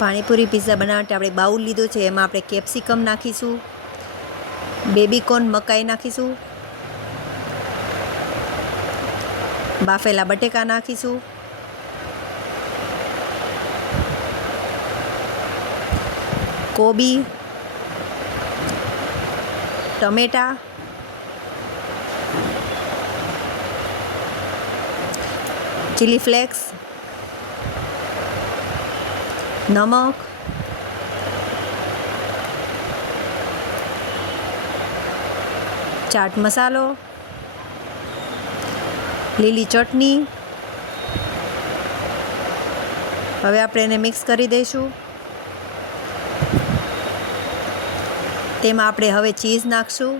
Panipuri pizza બનાવવા માટે આપણે બાઉલ લીધું છે, એમાં આપણે કેપ્સિકમ નાખીશું, બેબીકોર્ન મકાઈ નાખીશું, બાફેલા બટેકા નાખીશું, કોબી, ટમેટા, ચીલી ફ્લેક્સ, નમક, ચાટ મસાલો, લીલી ચટણી. હવે આપણે એને મિક્સ કરી દઈશું. તેમાં આપણે હવે ચીઝ નાખશું.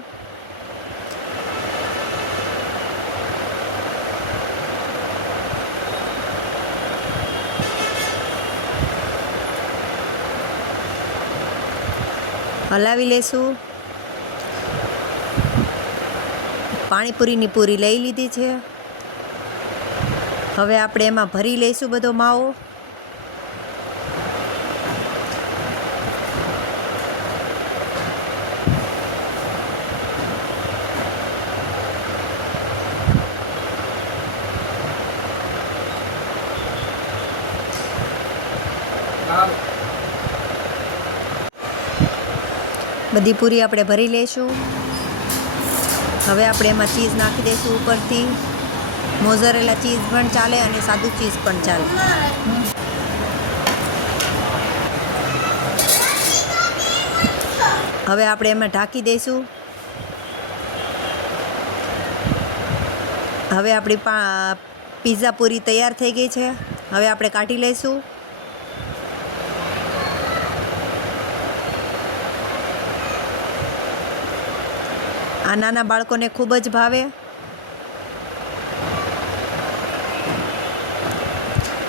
હલાવી લેશું. પાણીપુરીની પૂરી લઈ લીધી છે. હવે આપણે એમાં ભરી લઈશું બધો માવો. બધી પૂરી આપણે ભરી લઈશું. હવે આપણે એમાં ચીઝ નાખી દઈશું ઉપરથી. મોઝરેલા ચીઝ પણ ચાલે અને સાદું ચીઝ પણ ચાલે. હવે આપણે એમાં ઢાંકી દઈશું. હવે આપણી પિઝા પૂરી તૈયાર થઈ ગઈ છે. હવે આપણે કાઢી લઈશું. આ નાના બાળકોને ખૂબ જ ભાવે.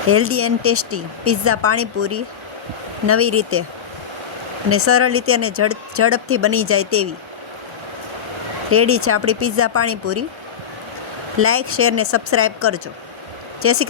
Healthy and tasty pizza panipuri નવી રીતે અને સરળ રીતે અને ઝડપથી બની જાય તેવી રેડી છે આપણી પિઝા પાણીપુરી. લાઈક, શેર ને સબસ્ક્રાઈબ કરજો. જય શ્રી કૃષ્ણ.